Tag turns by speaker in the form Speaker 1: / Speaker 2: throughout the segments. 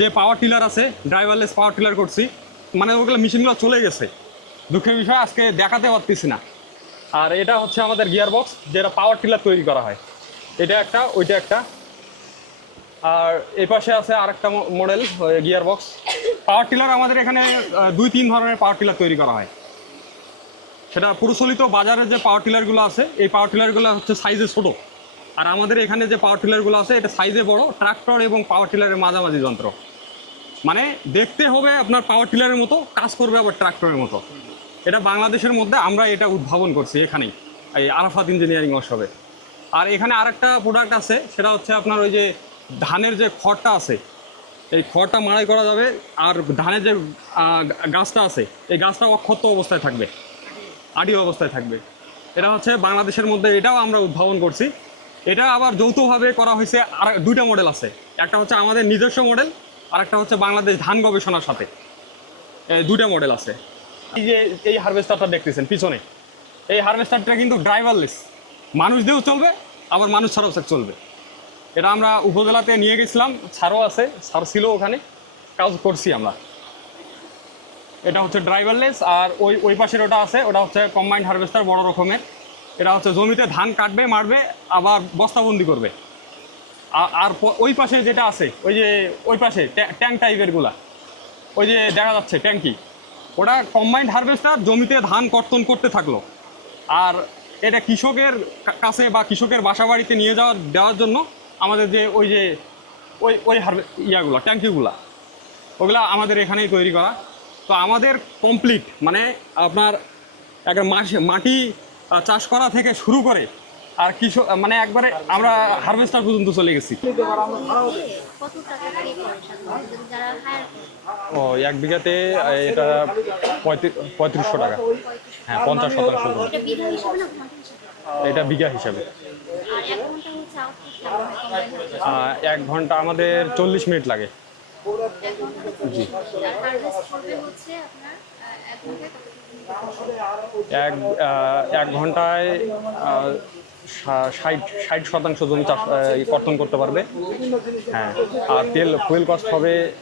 Speaker 1: যে power tiller আছে driverless power tiller করছি মানে ওগুলো মেশিনগুলো চলে গেছে। দুঃখের বিষয়, আজকে দেখাতে পারতেছি না। আর এটা হচ্ছে আমাদের গিয়ার বক্স যেটা পাওয়ার টিলার তৈরি করা হয়। এটা একটা, ওইটা একটা। আর এই পাশে আছে আরেকটা model gear box power tiller আমাদের এখানে দুই তিন ধরনের পাওয়ার টিলার তৈরি করা হয়। সেটা প্রচলিত বাজারে যে পাওয়ার টিলারগুলো আছে, এই পাওয়ার টিলারগুলো হচ্ছে সাইজে ছোট। আর আমাদের এখানে যে পাওয়ার টিলারগুলো আছে, এটা সাইজে বড় ট্রাক্টর এবং পাওয়ার টিলারের মাঝামাঝি যন্ত্র। মানে দেখতে হবে আপনার পাওয়ার টিলারের মতো, কাজ করবে আবার ট্রাক্টরের মতো। এটা বাংলাদেশের মধ্যে আমরা এটা উদ্ভাবন করছি এখানেই, এই আরাফাত ইঞ্জিনিয়ারিং ওয়ার্কশপে আর এখানে আরেকটা প্রোডাক্ট আছে, সেটা হচ্ছে আপনার ওই যে ধানের যে খড়টা আছে, এই খড়টা মাড়াই করা যাবে, আর ধানের যে গাছটা আছে, এই গাছটা অক্ষত অবস্থায় থাকবে আডি অবস্থায় থাকবে। এটা হচ্ছে বাংলাদেশের মধ্যে এটাও আমরা উদ্ভাবন করছি। এটা আবার যৌথভাবে করা হয়েছে আর দুইটা মডেল আছে। একটা হচ্ছে আমাদের নিজস্ব মডেল আর একটা হচ্ছে বাংলাদেশ ধান গবেষণার সাথে। দুইটা মডেল আছে। এই যে, এই হারভেস্টারটা দেখতেছেন, পিছনে। এই হারভেস্টারটা কিন্তু ড্রাইভারলেস মানুষ দিয়েও চলবে, আবার মানুষ ছাড়াও চলবে। এটা আমরা উপজেলাতে নিয়ে গেছিলাম, ছাড়ও আছে ছাড় ছিল ওখানে। কাজ করছি আমরা। এটা হচ্ছে ড্রাইভারলেস আর ওই ওই পাশের ওটা আছে, ওটা হচ্ছে কম্বাইন্ড হারভেস্টার বড় রকমের। এটা হচ্ছে জমিতে ধান কাটবে, মারবে, আবার বস্তাবন্দি করবে। আর ওই পাশে যেটা আছে, ওই যে, ওই পাশে ট্যা- ট্যাঙ্ক টাইপেরগুলা, ওই যে দেখা যাচ্ছে ট্যাঙ্কি, ওটা কম্বাইন্ড হারভেস্টার জমিতে ধান কর্তন করতে থাকল। আর এটা কৃষকের কাছে বা কৃষকের বাসা বাড়িতে নিয়ে যাওয়ার দেওয়ার জন্য আমাদের যে ওই যে, ওই ওই হারভে ইয়াগুলো, ট্যাঙ্কিগুলা, ওগুলা আমাদের এখানেই তৈরি করা। তো আমাদের কমপ্লিট মানে আপনার একটা মাস- মাটি চাষ করা থেকে শুরু করে আর কৃষক মানে একবারে আমরা হারভেস্টার পর্যন্ত চলে গেছি। ও এক বিঘাতে এটা পঁয়ত্রিশ পঁয়ত্রিশশো টাকা। হ্যাঁ পঞ্চাশ শতাংশ
Speaker 2: এটা বিঘা হিসাবে এক
Speaker 1: ঘণ্টা আমাদের চল্লিশ মিনিট লাগে।
Speaker 2: এক এক
Speaker 1: এক ঘন্টায় ষাট ষাট শতাংশ জমি চাষ কর্তন করতে পারবে। হ্যাঁ। আর তেল ফুয়েল কস্ট হবে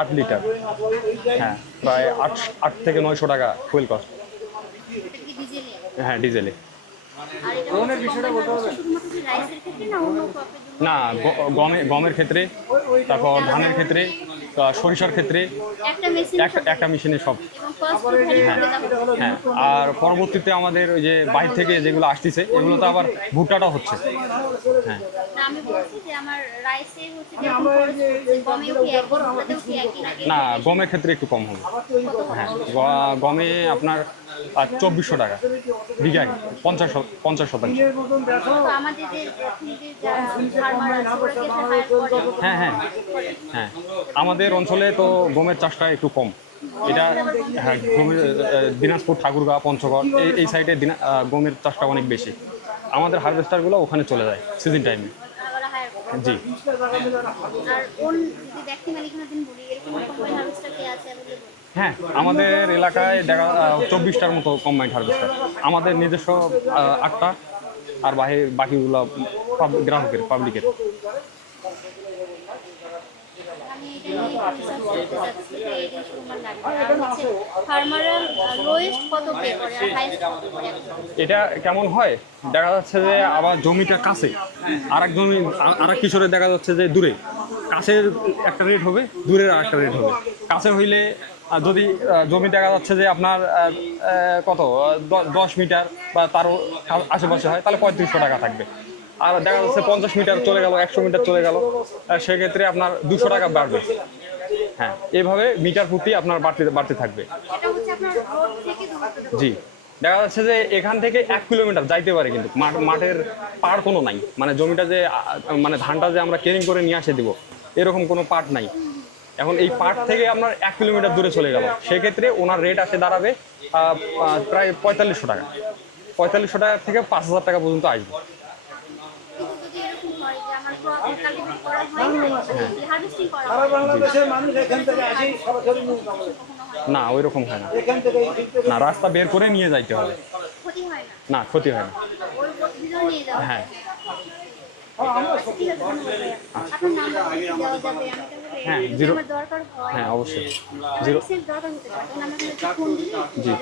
Speaker 1: আট লিটার। হ্যাঁ। প্রায় আট আট থেকে নয়শো টাকা ফুয়েল কস্ট। হ্যাঁ ডিজেলে।
Speaker 2: না অন্য ক্রপের জন্য?
Speaker 1: না গ- গমে গমের ক্ষেত্রে তারপর ধানের ক্ষেত্রে সরিষার ক্ষেত্রে
Speaker 2: একটা মেশিনে
Speaker 1: সব
Speaker 2: করে
Speaker 1: হ্যাঁ আর পরবর্তীতে আমাদের ওই যে বাইরে থেকে যেগুলো আসতেছে এগুলো তো আবার ভুট্টাটা হচ্ছে। হ্যাঁ।
Speaker 2: না
Speaker 1: গমের ক্ষেত্রে একটু কম হবে। হ্যাঁ গমে আপনার চব্বিশশো টাকা। বিঘায় পঞ্চাশ পঞ্চাশ শতাংশ। হ্যাঁ হ্যাঁ হ্যাঁ। আমাদের অঞ্চলে তো গমের চাষটা একটু কম। এটা হ্যাঁ দিনাজপুর ঠাকুরগাঁও পঞ্চগড়, এই সাইডে গমের চাষটা অনেক বেশি। আমাদের হারভেস্টারগুলো ওখানে চলে যায় সিজন টাইমে জি।
Speaker 2: আর কোন যদি ব্যক্তি মালিকানা দিন বলি এরকম কোম্পানি হারভেস্টার কে আছে অ্যাভেলেবল
Speaker 1: হ্যাঁ আমাদের এলাকায় দেখা চব্বিশটার মতো কম্বাইন হারভেস্টার আমাদের নিজস্ব আটটা আর বাকি বাকিগুলো গ্রাহকের পাবলিকের
Speaker 2: এটা
Speaker 1: কেমন হয়? দেখা যাচ্ছে যে আবার জমিটা কাছে। আর এক জমি আর এক কিশোরে দেখা যাচ্ছে যে দূরে। কাছের একটা রেট হবে, দূরের আর একটা রেট হবে। কাছে হইলে যদি জমি দেখা যাচ্ছে যে আপনার কত? দশ মিটার বা তারও আশেপাশে হয়, তাহলে পঁয়ত্রিশশো টাকা থাকবে। আর দেখা যাচ্ছে পঞ্চাশ মিটার চলে গেল একশো মিটার চলে গেল। সেক্ষেত্রে আপনার দুশো টাকা বাড়বে। হ্যাঁ এভাবে মিটার প্রতি আপনার বাড়তে বাড়তে থাকবে। জি। দেখা যাচ্ছে যে এখান থেকে এক কিলোমিটার যাইতে পারে কিন্তু মাঠ মাঠের পাড় কোনো নাই। মানে জমিটা যে মানে ধানটা যে আমরা কেরিং করে নিয়ে আসে দিব এরকম কোনো পাট নাই। এখন এই পাট থেকে আপনার এক কিলোমিটার দূরে চলে গেল। সেক্ষেত্রে ওনার রেট আসে দাঁড়াবে প্রায় পঁয়তাল্লিশশো টাকা। পঁয়তাল্লিশশো টাকা থেকে পাঁচ হাজার টাকা পর্যন্ত আসবে।
Speaker 2: না
Speaker 1: ওই রকম হয় না। না রাস্তা বের করে নিয়ে যাইতে হবে।
Speaker 2: না
Speaker 1: ক্ষতি হয় না। হ্যাঁ।
Speaker 2: হ্যাঁ,
Speaker 1: দরকার হয়
Speaker 2: হ্যাঁ অবশ্যই জিরো জি।